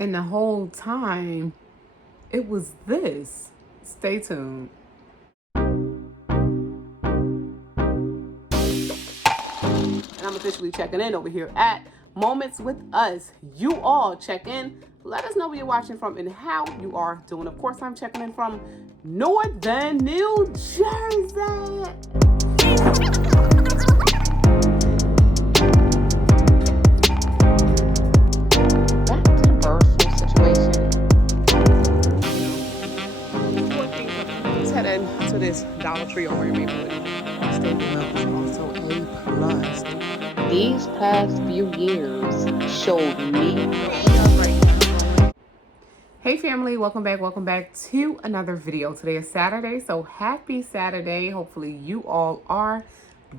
And the whole time, it was this. Stay tuned. And I'm officially checking in over here at Moments with Us. You all check in. Let us know where you're watching from and how you are doing. Of course, I'm checking in from Northern New Jersey. Let's head into this Dollar Tree over in Maplewood. Stay well is also a plus. These past few years showed me. Hey family, welcome back to another video. Today is Saturday, so happy Saturday. Hopefully you all are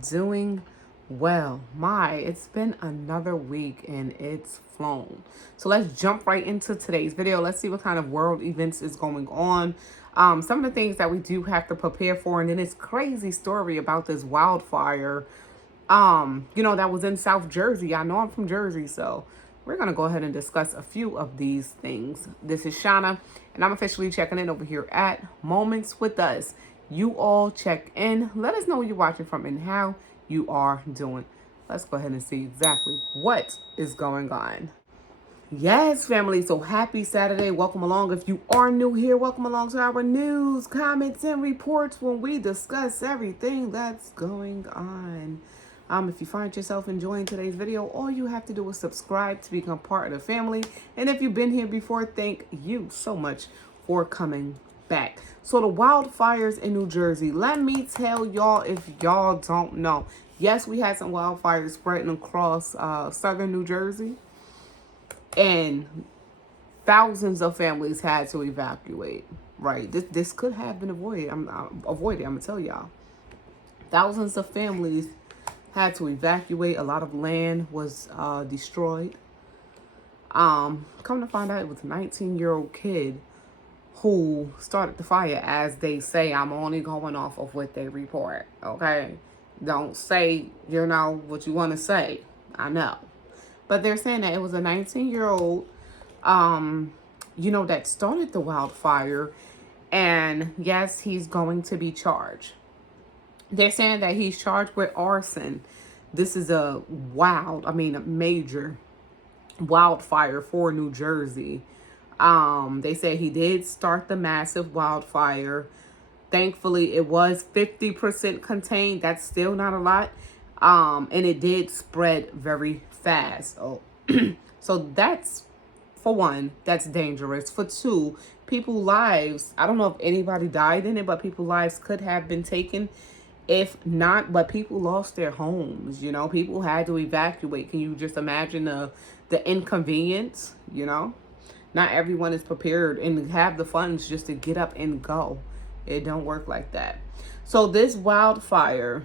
doing well. It's been another week and it's flown. So let's jump right into today's video. Let's see what kind of world events is going on. Some of the things that we do have to prepare for, and then this crazy story about this wildfire that was in South Jersey. I know I'm from Jersey, so we're going to go ahead and discuss a few of these things. This is Shauna, and I'm officially checking in over here at Moments with Us. You all check in. Let us know where you're watching from and how you are doing. Let's go ahead and see exactly what is going on. Yes, family. So happy Saturday. Welcome along. If you are new here, welcome along to our news, comments, and reports when we discuss everything that's going on. If you find yourself enjoying today's video, all you have to do is subscribe to become part of the family. And if you've been here before, thank you so much for coming back. So the wildfires in New Jersey, let me tell y'all if y'all don't know. Yes, we had some wildfires spreading across southern New Jersey. And thousands of families had to evacuate, right? This could have been avoided. I'm gonna tell y'all. Thousands of families had to evacuate. A lot of land was destroyed. Come to find out, it was a 19-year-old kid who started the fire, as they say. I'm only going off of what they report, okay? Don't say, what you want to say. I know. But they're saying that it was a 19-year-old, that started the wildfire. And yes, he's going to be charged. They're saying that he's charged with arson. This is a major wildfire for New Jersey. They say he did start the massive wildfire. Thankfully, it was 50% contained. That's still not a lot. And it did spread very fast. Oh, so that's, for one, that's dangerous. For two, people's lives, I don't know if anybody died in it, but people's lives could have been taken. If not, but people lost their homes, people had to evacuate. Can you just imagine the inconvenience, Not everyone is prepared and have the funds just to get up and go. It don't work like that. So this wildfire,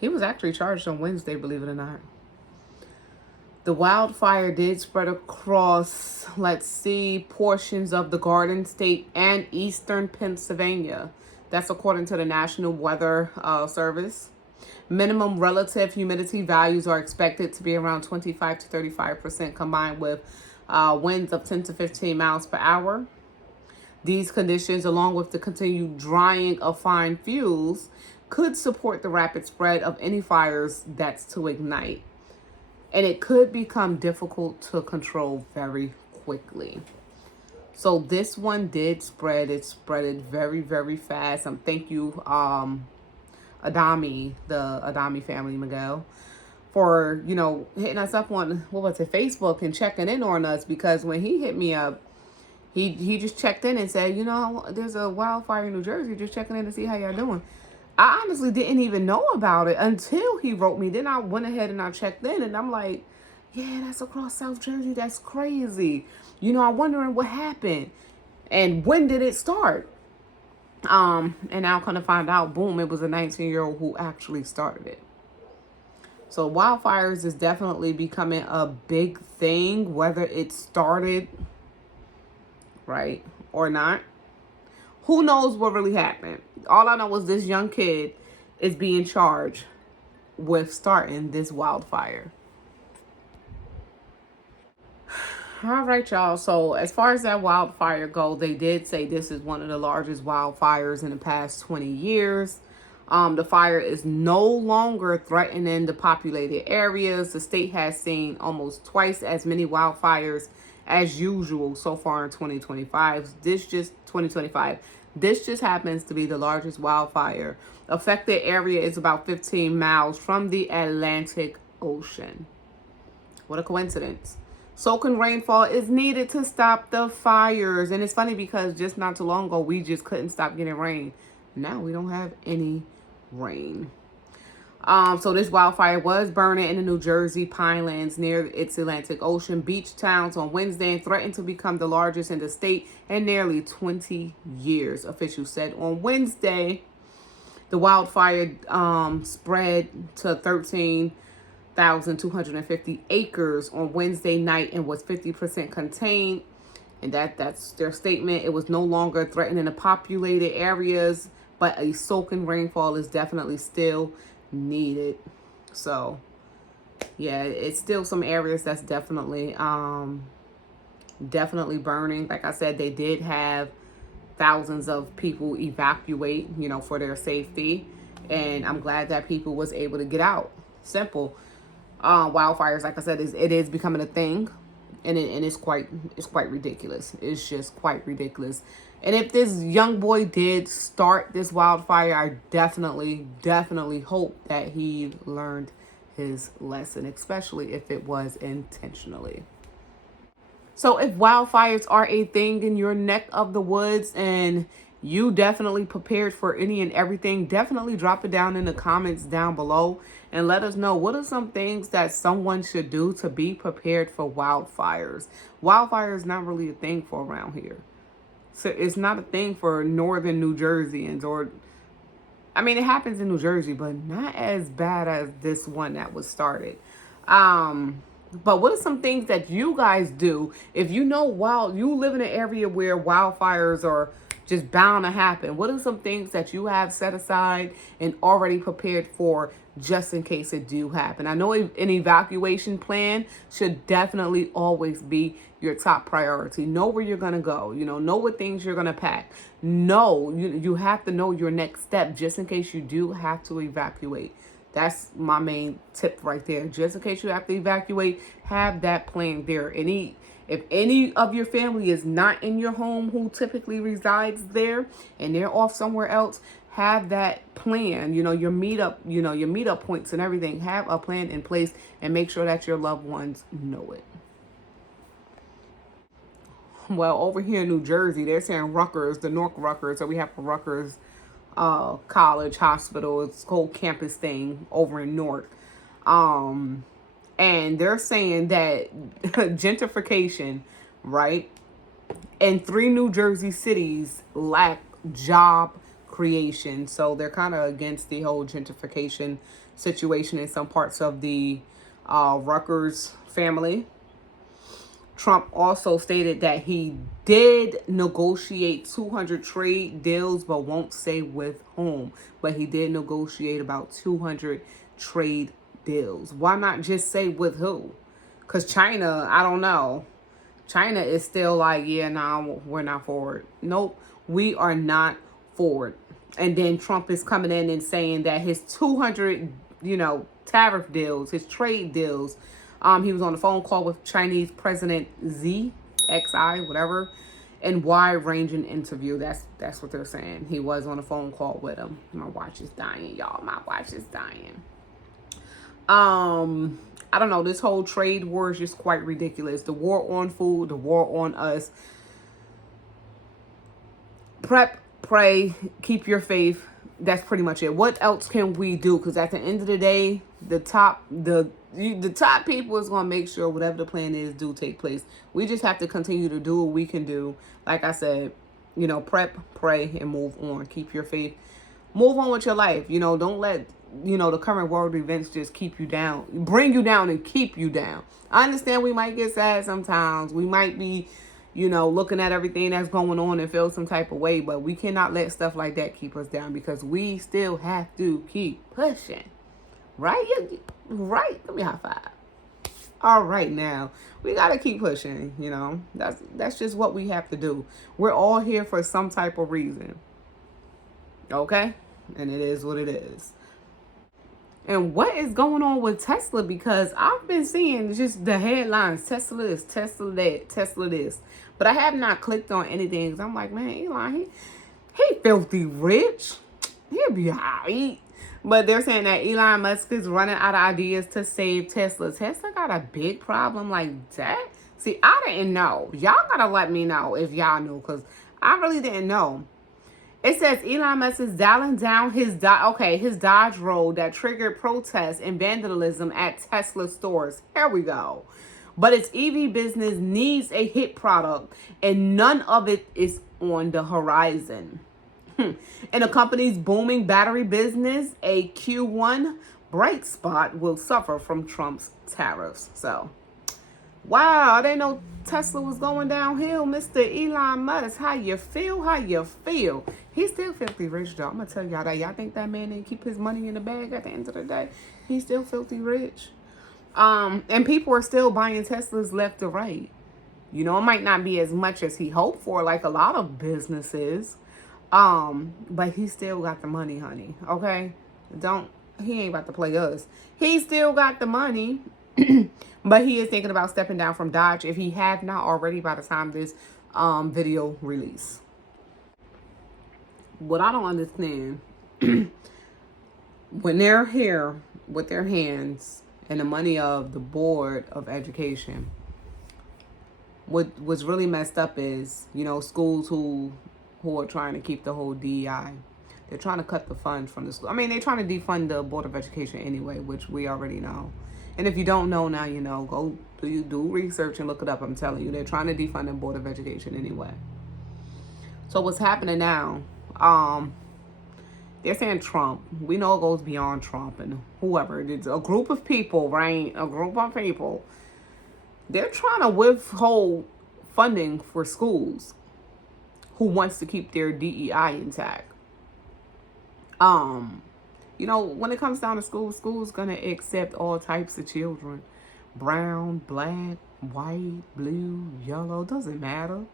he was actually charged on Wednesday, believe it or not. The wildfire did spread across, portions of the Garden State and eastern Pennsylvania. That's according to the National Weather Service. Minimum relative humidity values are expected to be around 25 to 35%, combined with winds of 10 to 15 miles per hour. These conditions, along with the continued drying of fine fuels, could support the rapid spread of any fires that's to ignite. And it could become difficult to control very quickly. So this one did spread. It spreaded very, very fast. Thank you, Adami, the Adami family, Miguel, for, hitting us up on, Facebook and checking in on us. Because when he hit me up, he just checked in and said, there's a wildfire in New Jersey, just checking in to see how y'all doing. I honestly didn't even know about it until he wrote me. Then I went ahead and I checked in, and I'm like, yeah, that's across South Jersey. That's crazy. I'm wondering what happened and when did it start? And now kind of find out, boom, it was a 19-year-old who actually started it. So wildfires is definitely becoming a big thing, whether it started, right, or not. Who knows what really happened? All I know is this young kid is being charged with starting this wildfire. All right, y'all. So as far as that wildfire go, they did say this is one of the largest wildfires in the past 20 years. The fire is no longer threatening the populated areas. The state has seen almost twice as many wildfires as usual so far in 2025. This just happens to be the largest wildfire. Affected area is about 15 miles from the Atlantic Ocean. What a coincidence. Soaking rainfall is needed to stop the fires. And it's funny because just not too long ago, we just couldn't stop getting rain. Now we don't have any rain. So this wildfire was burning in the New Jersey Pinelands near its Atlantic Ocean beach towns on Wednesday and threatened to become the largest in the state in nearly 20 years, officials said on Wednesday. The wildfire spread to 13,250 acres on Wednesday night and was 50% contained. And that's their statement. It was no longer threatening the populated areas, but a soaking rainfall is definitely still needed. So yeah, it's still some areas that's definitely burning. Like I said, they did have thousands of people evacuate, for their safety, and I'm glad that people was able to get out. Simple. Wildfires, like I said, it is becoming a thing, and it's quite ridiculous. It's just quite ridiculous. And if this young boy did start this wildfire, I definitely hope that he learned his lesson, especially if it was intentionally. So if wildfires are a thing in your neck of the woods and you definitely prepared for any and everything, definitely drop it down in the comments down below and let us know what are some things that someone should do to be prepared for wildfires. Wildfire is not really a thing for around here. So it's not a thing for northern New Jerseyans, or I mean, it happens in New Jersey, but not as bad as this one that was started. But what are some things that you guys do if you know you live in an area where wildfires are just bound to happen? What are some things that you have set aside and already prepared for just in case it do happen? I know an evacuation plan should definitely always be your top priority. Know where you're going to go, know what things you're going to pack. You have to know your next step just in case you do have to evacuate. That's my main tip right there. Just in case you have to evacuate, have that plan there. If any of your family is not in your home who typically resides there and they're off somewhere else, have that plan, your meetup points and everything. Have a plan in place and make sure that your loved ones know it. Well, over here in New Jersey, they're saying Rutgers, the North Rutgers, so we have Rutgers college, hospital, it's whole campus thing over in North. And they're saying that gentrification, right, in 3 New Jersey cities lack job creation. So they're kind of against the whole gentrification situation in some parts of the Rutgers family. Trump also stated that he did negotiate 200 trade deals, but won't say with whom. But he did negotiate about 200 trade deals. Why not just say with who? Because China, I don't know. China is still like, yeah, no, we're not forward. Nope, we are not forward. And then Trump is coming in and saying that his 200, tariff deals, his trade deals, he was on the phone call with Chinese President Xi, whatever, and wide-ranging interview. That's what they're saying. He was on a phone call with him. My watch is dying, y'all. My watch is dying. I don't know. This whole trade war is just quite ridiculous. The war on food, the war on us. Prep, pray, keep your faith. That's pretty much it. What else can we do? Because at the end of the day, the top people is going to make sure whatever the plan is do take place. We just have to continue to do what we can do. Like I said, prep, pray, and move on. Keep your faith. Move on with your life. Don't let, the current world events just keep you down, bring you down and keep you down. I understand we might get sad sometimes. We might be, looking at everything that's going on and feel some type of way, but we cannot let stuff like that keep us down because we still have to keep pushing. Right? Right? Give me a high five. All right, now we gotta keep pushing. That's just what we have to do. We're all here for some type of reason, okay? And it is what it is. And what is going on with Tesla? Because I've been seeing just the headlines: Tesla this, Tesla that, Tesla this. But I have not clicked on anything. Cause I'm like, man, Elon, he filthy rich. He'll be alright. But they're saying that Elon Musk is running out of ideas to save Tesla. Tesla got a big problem like that. See, I didn't know. Y'all gotta let me know if y'all knew, because I really didn't know. It says Elon Musk is dialing down his Dodge Road that triggered protests and vandalism at Tesla stores. Here we go. But its EV business needs a hit product, and none of it is on the horizon. In the company's booming battery business, a Q1 bright spot will suffer from Trump's tariffs. So, wow, I didn't know Tesla was going downhill. Mr. Elon Musk, how you feel? How you feel? He's still filthy rich, though. I'm going to tell y'all that. Y'all think that man didn't keep his money in the bag at the end of the day? He's still filthy rich. And people are still buying Teslas left to right. It might not be as much as he hoped for, like a lot of businesses. But he still got the money, honey. Okay? He ain't about to play us. He still got the money. But he is thinking about stepping down from Dodge if he had not already by the time this video release. What I don't understand, when they're here with their hands and the money of the Board of Education, what's really messed up is, schools who are trying to keep the whole DEI. They're trying to cut the funds from the school. I mean, they're trying to defund the Board of Education anyway, which we already know. And if you don't know now, go do research and look it up. I'm telling you, they're trying to defund the Board of Education anyway. So what's happening now? They're saying Trump. We know it goes beyond Trump and whoever. It's a group of people, right? A group of people. They're trying to withhold funding for schools who wants to keep their DEI intact. When it comes down to school's gonna accept all types of children. Brown, black, white, blue, yellow, doesn't matter.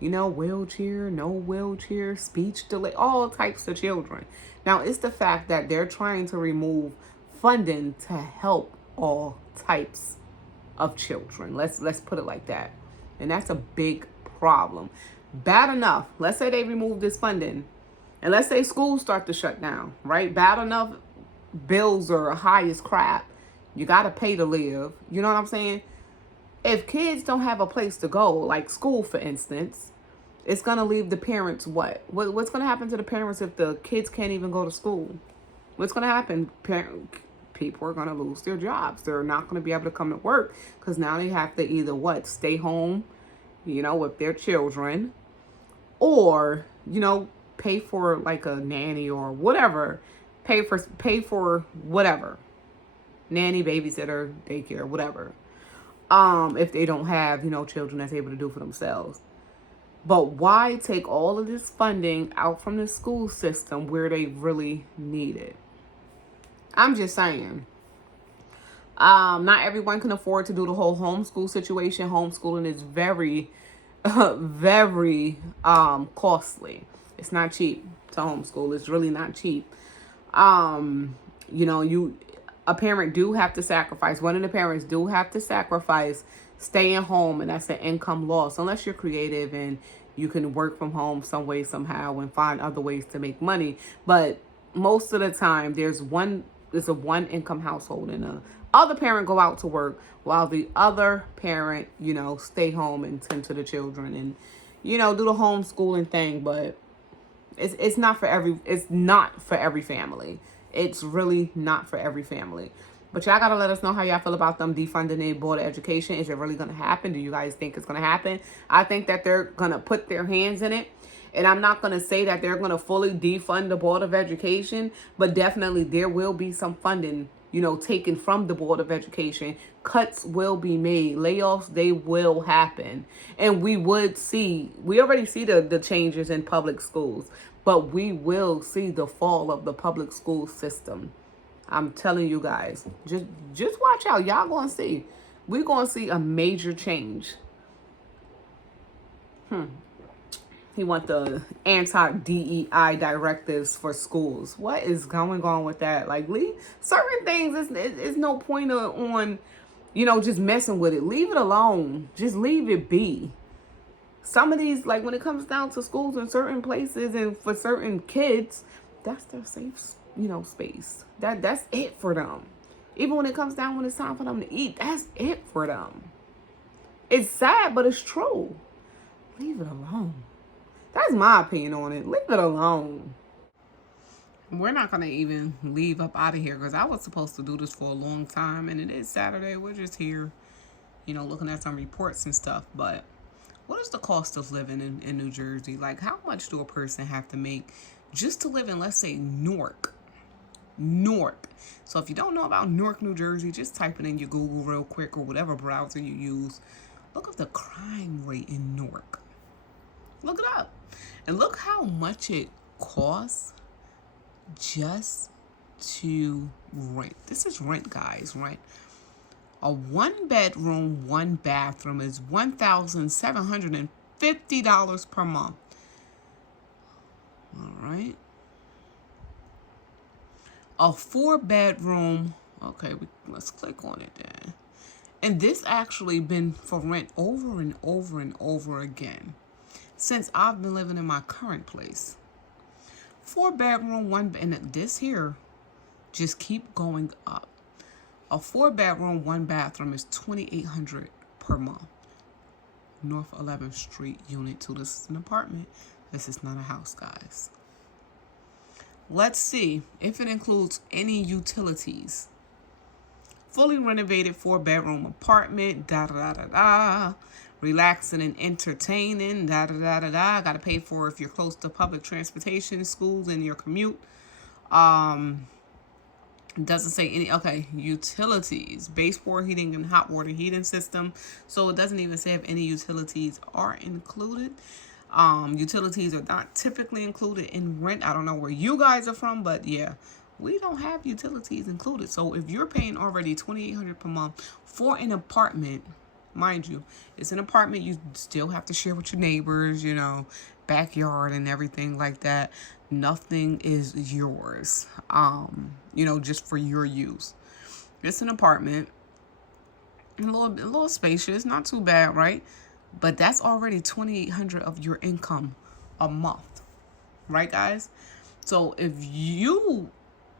Wheelchair, no wheelchair, speech delay, all types of children. Now, it's the fact that they're trying to remove funding to help all types of children. Let's put it like that. And that's a big problem. Bad enough, let's say they remove this funding, and let's say schools start to shut down, right? Bad enough, bills are high as crap. You got to pay to live. You know what I'm saying? If kids don't have a place to go, like school, for instance, it's going to leave the parents what? What's going to happen to the parents if the kids can't even go to school? What's going to happen? People are going to lose their jobs. They're not going to be able to come to work because now they have to either stay home, with their children, or, pay for like a nanny or whatever. Pay for whatever. Nanny, babysitter, daycare, whatever. If they don't have, children that's able to do for themselves. But why take all of this funding out from the school system where they really need it? I'm just saying. Not everyone can afford to do the whole homeschool situation. Homeschooling is very, very costly. It's not cheap to homeschool. It's really not cheap. A parent do have to sacrifice. One of the parents do have to sacrifice staying home, and that's an income loss. Unless you're creative and you can work from home some way, somehow, and find other ways to make money. But most of the time, there's a one income household, and the other parent go out to work while the other parent, stay home and tend to the children and, do the homeschooling thing. But it's not for every family. It's really not for every family. But y'all got to let us know how y'all feel about them defunding the Board of Education. Is it really going to happen? Do you guys think it's going to happen? I think that they're going to put their hands in it. And I'm not going to say that they're going to fully defund the Board of Education. But definitely there will be some funding, taken from the Board of Education. Cuts will be made. Layoffs, they will happen. And we already see the changes in public schools. But we will see the fall of the public school system. I'm telling you guys, just watch out. Y'all gonna see. We're going to see a major change. He want the anti-DEI directives for schools. What is going on with that? Like, leave certain things. It's no point on, just messing with it. Leave it alone. Just leave it be. Some of these, like when it comes down to schools in certain places and for certain kids, that's their safe, space. That's it for them. Even when it comes down when it's time for them to eat, that's it for them. It's sad, but it's true. Leave it alone. That's my opinion on it. Leave it alone. We're not going to even leave up out of here because I was supposed to do this for a long time. And it is Saturday. We're just here, looking at some reports and stuff. But what is the cost of living in New Jersey? Like, how much do a person have to make just to live in, let's say, Newark? Newark. So if you don't know about Newark, New Jersey, just type it in your Google real quick or whatever browser you use. Look at the crime rate in Newark. Look it up. And look how much it costs just to rent. This is rent, guys, rent. A 1-bedroom, 1-bathroom is $1,750 per month. All right. A 4-bedroom, okay, let's click on it then. And this actually been for rent over and over and over again since I've been living in my current place. 4-bedroom, and this here just keep going up. A 4-bedroom, 1-bathroom is $2,800 per month. North 11th Street, Unit 2. This is an apartment. This is not a house, guys. Let's see if it includes any utilities. Fully renovated 4-bedroom apartment, relaxing and entertaining, Got to pay for if you're close to public transportation, schools, and your commute. Doesn't say any, okay, utilities, baseboard heating and hot water heating system. So it doesn't even say if any utilities are included. Utilities are not typically included in rent. I don't know where you guys are from, but yeah, we don't have utilities included. So if you're paying already $2,800 per month for an apartment, mind you, it's an apartment, you still have to share with your neighbors, backyard and everything like that. Nothing is yours, just for your use. It's an apartment, a little spacious, not too bad, right? But that's already $2,800 of your income a month, right, guys? So if you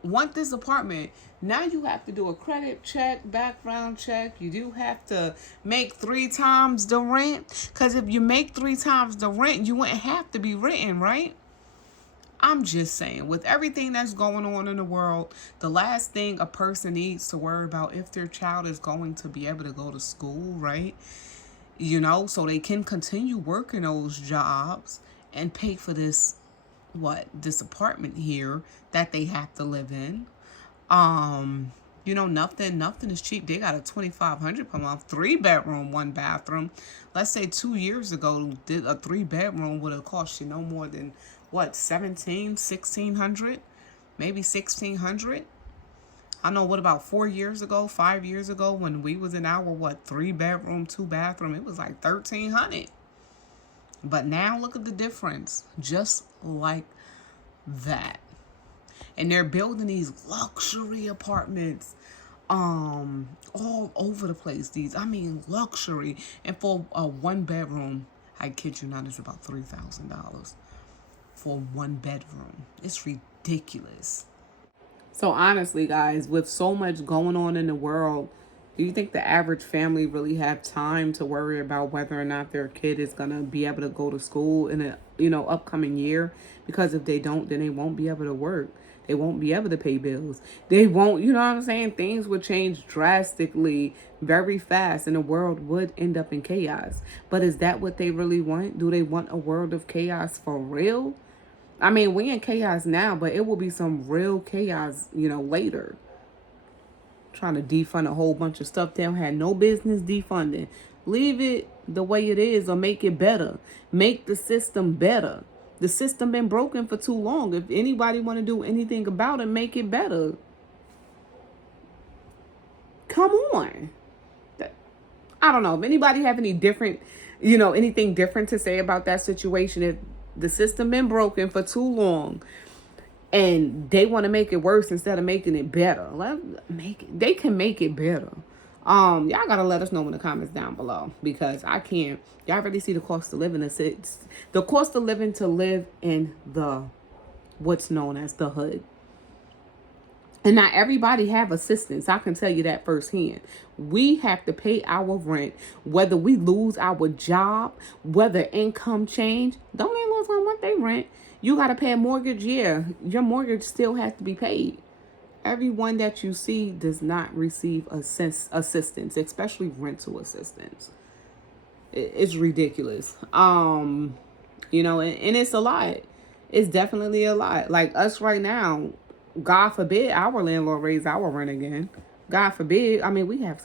want this apartment, now you have to do a credit check, background check. You do have to make 3 times the rent. Because if you make 3 times the rent, you wouldn't have to be renting, right? I'm just saying, with everything that's going on in the world, the last thing a person needs to worry about if their child is going to be able to go to school, right? So they can continue working those jobs and pay for this apartment here that they have to live in. Nothing is cheap. They got a $2,500 per month, 3-bedroom, 1-bathroom. Let's say 2 years ago, a 3-bedroom would have cost you no more than $1,600, maybe $1,600. I know, what about 4 years ago, 5 years ago, when we was in our 3-bedroom, 2-bathroom, it was like $1,300. But now look at the difference, just like that. And they're building these luxury apartments all over the place. Luxury. And for a 1-bedroom, I kid you not, it's about $3,000 for 1 bedroom. It's ridiculous. So honestly, guys, with so much going on in the world, do you think the average family really have time to worry about whether or not their kid is going to be able to go to school in a, upcoming year? Because if they don't, then they won't be able to work. They won't be able to pay bills. They won't, Things would change drastically very fast and the world would end up in chaos. But is that what they really want? Do they want a world of chaos for real? We in chaos now, but it will be some real chaos, later. Trying to defund a whole bunch of stuff they don't have no business defunding. Leave it the way it is or make it better. Make the system better. The system been broken for too long. If anybody want to do anything about it, make it better. Come on. I don't know if anybody have any different, anything different to say about that situation. If the system been broken for too long and they want to make it worse instead of making it better, they can make it better. Y'all gotta let us know in the comments down below, because I can't. Y'all really see the cost of living. The cost of living to live in the what's known as the hood. And not everybody have assistance. I can tell you that firsthand. We have to pay our rent, whether we lose our job, whether income change. Don't landlords gonna want their rent. You gotta pay a mortgage. Yeah, your mortgage still has to be paid. Everyone that you see does not receive assistance, especially rental assistance. It's ridiculous. And it's a lot. It's definitely a lot. Like us right now, God forbid our landlord raise our rent again. God forbid. I mean, we have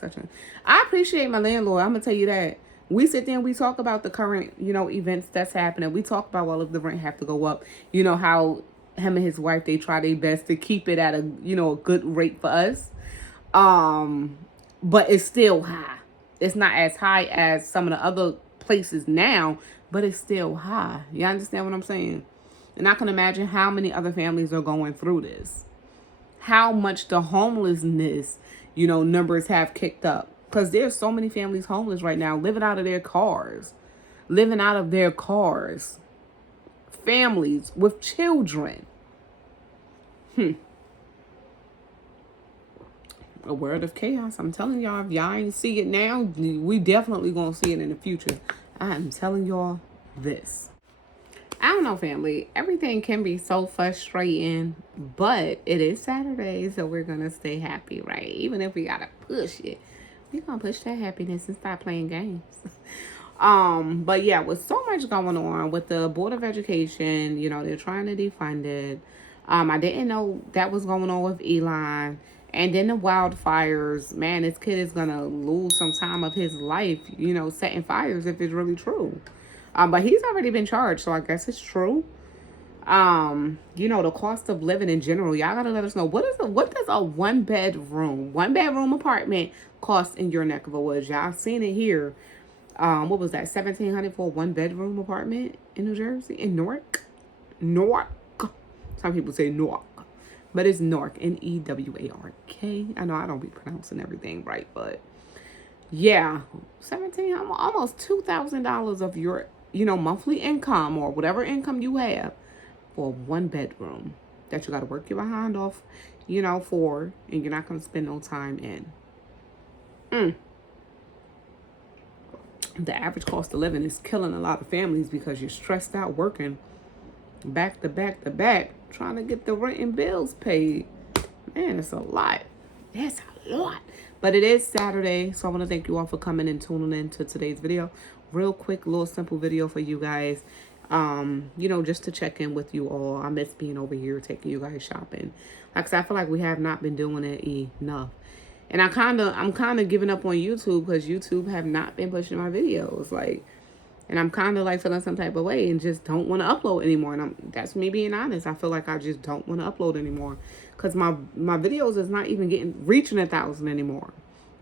I appreciate my landlord. I'm going to tell you that. We sit there and we talk about the current, events that's happening. We talk about, well, if the rent have to go up, how him and his wife, they try their best to keep it at a, a good rate for us. But it's still high. It's not as high as some of the other places now, but it's still high. You understand what I'm saying? And I can imagine how many other families are going through this. How much the homelessness, numbers have kicked up. Because there's so many families homeless right now, living out of their cars. Families with children. A word of chaos. I'm telling y'all, if y'all ain't see it now, we definitely gonna see it in the future. I am telling y'all this. I don't know, family. Everything can be so frustrating, but it is Saturday, so we're gonna stay happy, right? Even if we gotta push it, we're gonna push that happiness and stop playing games. But yeah, with so much going on with the Board of Education, they're trying to defund it. I didn't know that was going on with Elon. And then the wildfires, man, this kid is gonna lose some time of his life, setting fires if it's really true. But he's already been charged, so I guess it's true. The cost of living in general, y'all gotta let us know. What does a one bedroom apartment cost in your neck of the woods? Y'all seen it here. What was that? $1,700 for a one bedroom apartment in New Jersey? In Newark? Some people say Newark. But it's Newark, Newark. I know I don't be pronouncing everything right, but yeah, almost $2,000 of your, monthly income or whatever income you have for one bedroom that you got to work your behind off, for, and you're not going to spend no time in. The average cost of living is killing a lot of families because you're stressed out working back to back to back, trying to get the rent and bills paid. Man, it's a lot. That's a lot. But it is Saturday, so I want to thank you all for coming and tuning in to today's video. Real quick, little simple video for you guys. Just to check in with you all. I miss being over here, taking you guys shopping. Like I said, I feel like we have not been doing it enough. And I'm kind of giving up on YouTube because YouTube have not been pushing my videos. And I'm kind of feeling some type of way and just don't want to upload anymore. And that's me being honest. I feel like I just don't want to upload anymore because my videos is not even reaching 1,000 anymore.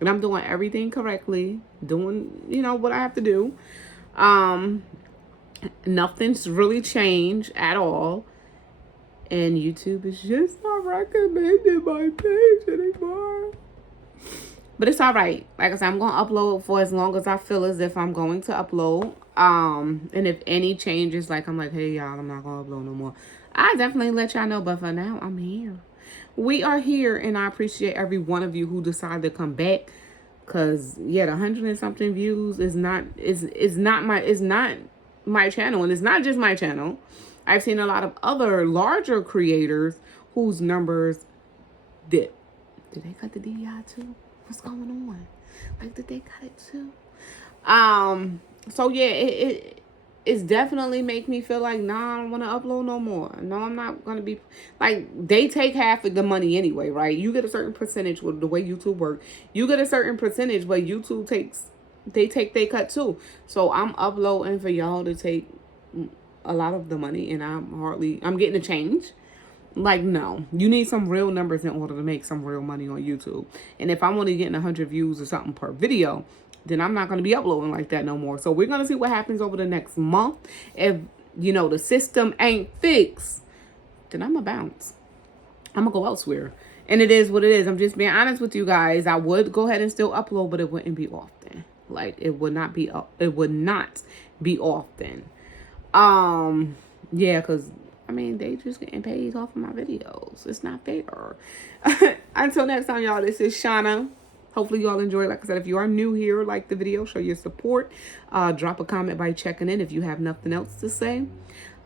And I'm doing everything correctly, doing, what I have to do. Nothing's really changed at all. And YouTube is just not recommending my page anymore. But it's all right. Like I said, I'm going to upload for as long as I feel as if I'm going to upload. And if any changes, I'm like, hey, y'all, I'm not going to upload no more. I definitely let y'all know. But for now, I'm here. We are here. And I appreciate every one of you who decided to come back. Because, yeah, the 100 and something views is not my channel. And it's not just my channel. I've seen a lot of other larger creators whose numbers dip. Did they cut the DVI too? What's going on? Did they cut it too? So yeah, it's definitely make me feel like, nah, I don't want to upload no more. No, I'm not going to be, they take half of the money anyway, right? You get a certain percentage with the way YouTube works. You get a certain percentage, but YouTube they take cut too. So I'm uploading for y'all to take a lot of the money, and I'm getting a change. No, you need some real numbers in order to make some real money on YouTube. And if I'm only getting 100 views or something per video, then I'm not going to be uploading like that no more. So we're going to see what happens over the next month. If, you know, the system ain't fixed, then I'm going to bounce. I'm going to go elsewhere. And it is what it is. I'm just being honest with you guys. I would go ahead and still upload, but it wouldn't be often. Like, it would not be often. Yeah, because, I mean, they just getting paid off of my videos. It's not fair. Until next time, y'all, this is Shauna. Hopefully y'all enjoy. Like I said, if you are new here, like the video, show your support. Drop a comment by checking in if you have nothing else to say.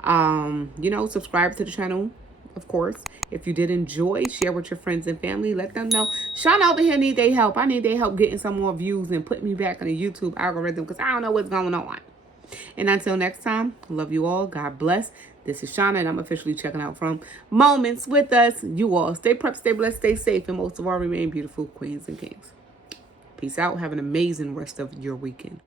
You know, subscribe to the channel, of course. If you did enjoy, share with your friends and family. Let them know. Shauna over here need their help. I need their help getting some more views and putting me back on the YouTube algorithm because I don't know what's going on. And until next time, love you all. God bless. This is Shauna, and I'm officially checking out from Moments with Us. You all stay prepped, stay blessed, stay safe, and most of all, remain beautiful queens and kings. Peace out. Have an amazing rest of your weekend.